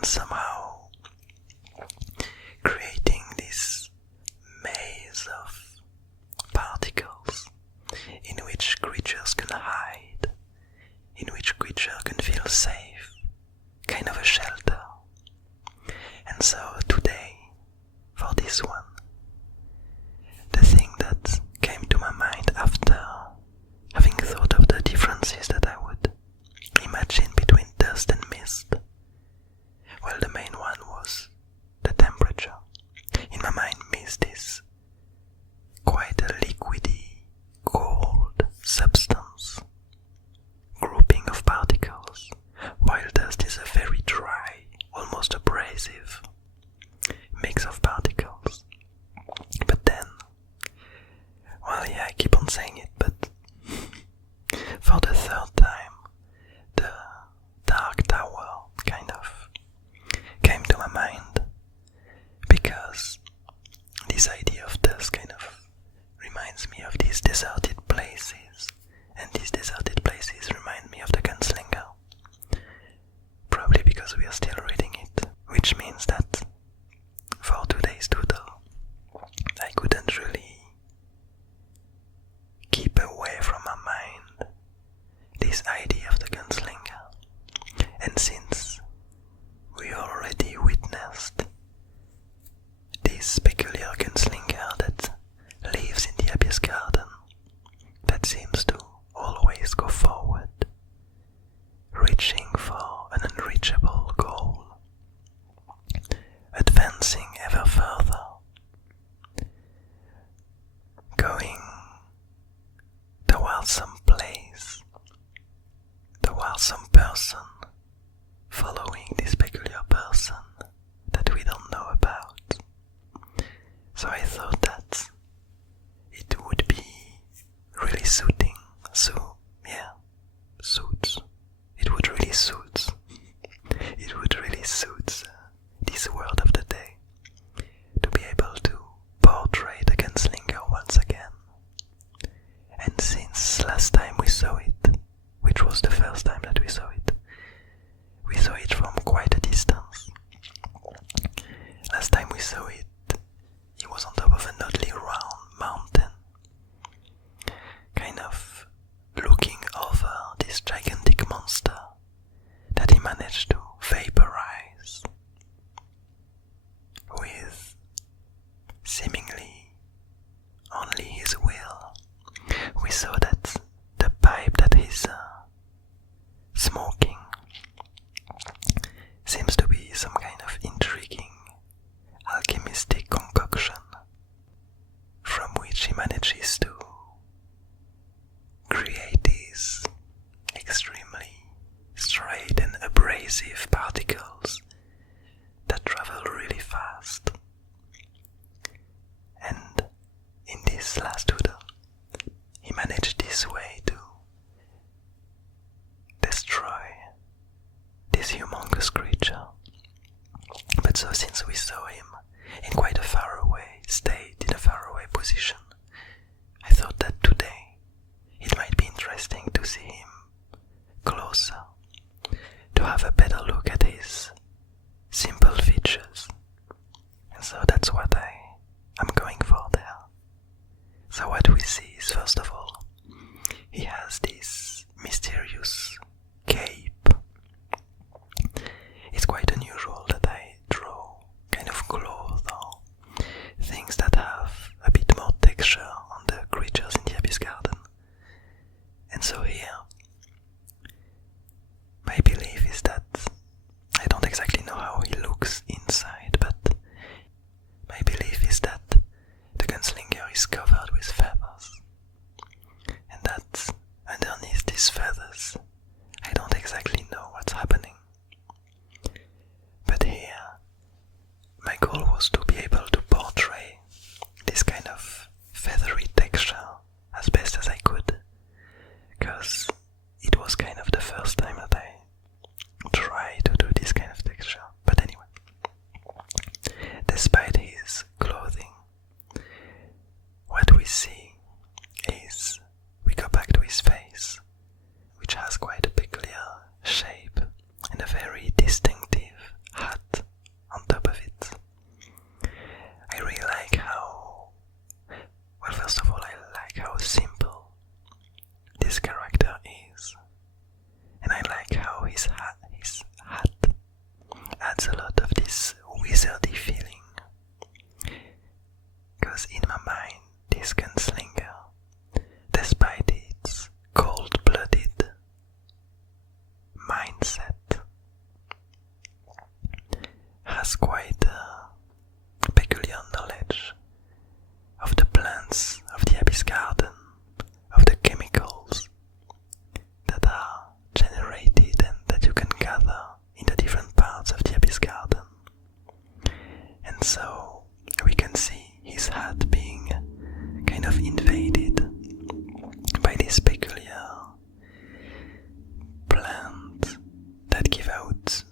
and somehow creating this maze of particles in which creatures can hide, in which creatures can feel safe, kind of a shelter. And so today, for this one, the thing that came to my mind after having thought of the differences that I would imagine between dust and mist, well, the main one was the temperature. In my mind, mist is quite a liquidy, cold substance, grouping of particles, while dust is a very dry, almost abrasive mix of particles. But then, well, yeah, I keep on saying it, but for the third time, the Dark Tower kind of came to my mind, because this idea of dust kind of reminds me of these deserted places, and these deserted places remind me of the Gunslinger. Probably because we are still reading it, which means that for today's doodle, I couldn't really keep away from my mind this idea of the Gunslinger. And since we already witnessed this peculiar Gunslinger that lives in the Abyss Garden, that seems to always go forward, reaching for an unreachable goal, advancing ever further, going towards some place, towards some person, following this peculiar person that we don't know about. So I thought that it would be really suiting, suits. It would really suit this word of the day to be able to portray the Gunslinger once again. And since last time we saw it, which was the first time that we saw it from quite a distance. Last time we saw it, he was on top of an oddly round mountain, kind of looking over this gigantic monster that he managed to vaporize with seemingly only his will. We saw that the pipe that he's smoking seems to be some kind of intriguing alchemistic concoction from which he manages to create these extremely straight and abrasive particles that travel really fast. And in this last doodle, he managed this way to destroy this humongous creature. But so since we saw him in quite a faraway state, in a faraway position, I thought that today it might be interesting to see him closer, to have a better look at his simple features. And so that's what I'm going for there. So what we see is, first of all, he has this mysterious cape. It's quite unusual that I draw kind of clothes or things that have a bit more texture on the creatures in the Abyss Garden. And so here, my belief is that I don't exactly know how he looks inside, but my belief is that the Gunslinger is covered with feathers, and that underneath these feathers, I don't exactly know what's happening. But here, my goal was to be able to portray this kind of feathery texture as best as I could, because it was kind of the first time that I tried to do this kind of texture. But anyway, has quite a peculiar knowledge of the plants of the Abyss Garden, of the chemicals that are generated and that you can gather in the different parts of the Abyss Garden. And so we can see his hat being kind of invaded by this peculiar plant that give out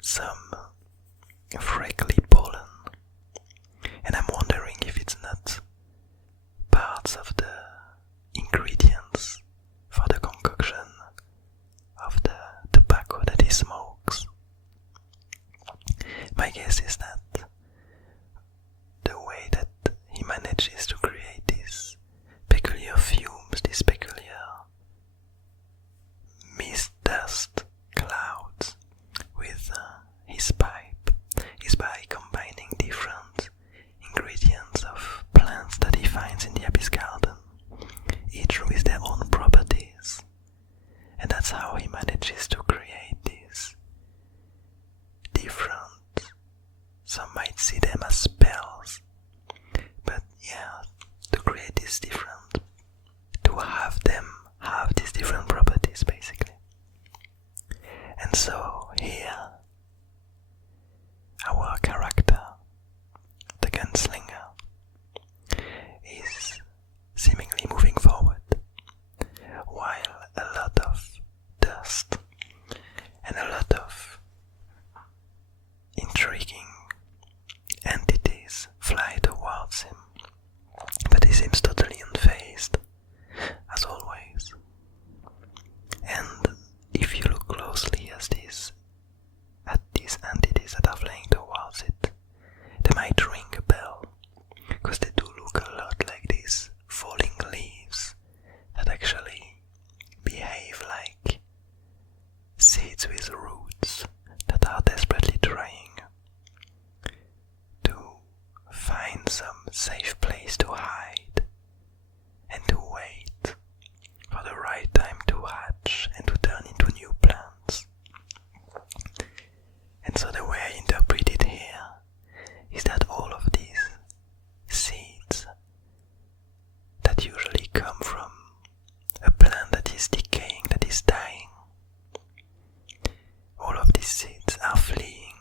some freckly pollen. And I'm wondering if it's not parts of the ingredients for the concoction of the tobacco that he smokes. My guess is that the way that he manages to create these peculiar fumes, these peculiar mist dust clouds with his pipe, is by combining different ingredients of plants that he finds in the Abyss Garden, each with their own properties. And that's how he manages to create these different, some might see them as spells, but yeah, to create these different, to have them have these different properties basically. And so here, our character, the gunslinger, is seemingly moving forward, while a lot of dust and a lot of intriguing entities fly towards him, but he seems totally unfazed, as always. And if you look closely at these entities that are flying towards it, they might ring a bell, because they do look a lot like these falling leaves that actually behave like seeds with roots that are desperately trying to find some safe place to hide and to wait for the right time to hatch and to turn into new plants. And so the way I interpret it here is that all of these seeds that usually come from a plant that is decaying, that is dying, all of these seeds are fleeing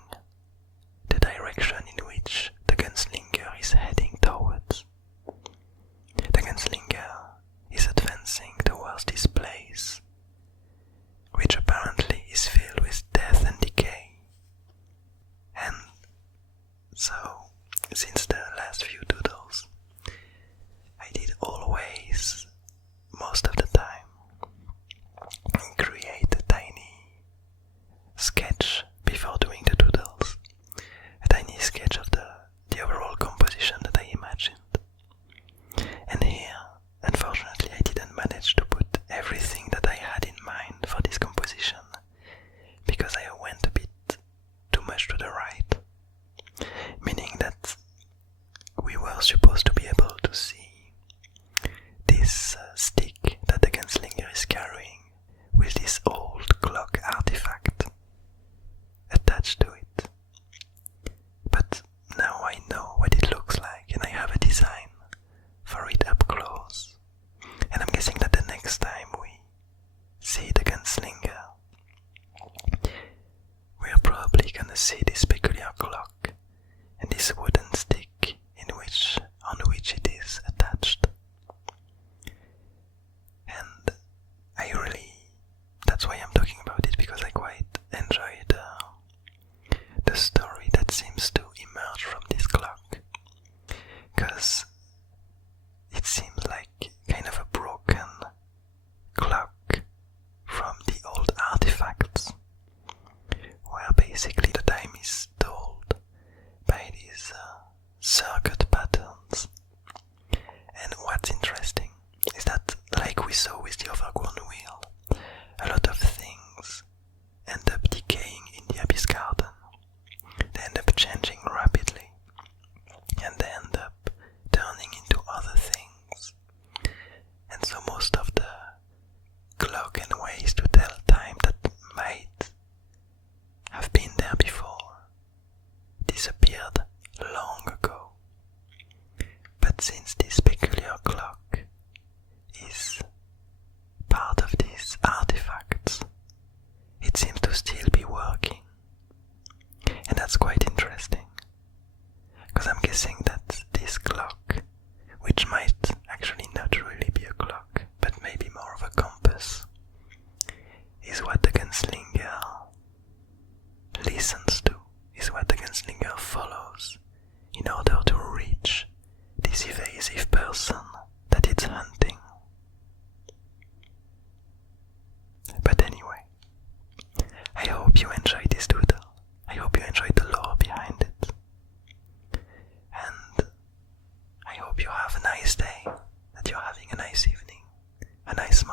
the direction in which the gunslinger is heading towards. The gunslinger is advancing towards this place, which apparently is filled with death and decay. And so, since the last few doodles, I did always, most of the time, create a tiny sketch before doing the doodles, a tiny sketch of the overall composition that I imagined. And here, unfortunately, I didn't manage to put everything that I had in mind for this composition, because I went a bit too much to the right, meaning that we were supposed to be able to see this stick that the gunslinger is carrying with this old clock artifact attached to it. But now I know what it looks like and I have a design for it up close. And I'm guessing that the next time we see the gunslinger, we're probably gonna see this peculiar clock and this wooden stick on which it is attached. And that's why I'm talking about it, because I quite enjoy the story that seems to emerge from this clock, because it seems like kind of a broken clock from the old artifacts, where basically the time is told by these that's quite interesting, because I'm guessing that this clock, which might actually not really be a clock, but maybe more of a compass, is what the gunslinger listens to, is what the gunslinger follows in order to reach this evasive person that it's hunting. But anyway, I hope you enjoyed this doodle. I hope you enjoyed the lore behind it. And I hope you have a nice day, that you're having a nice evening, a nice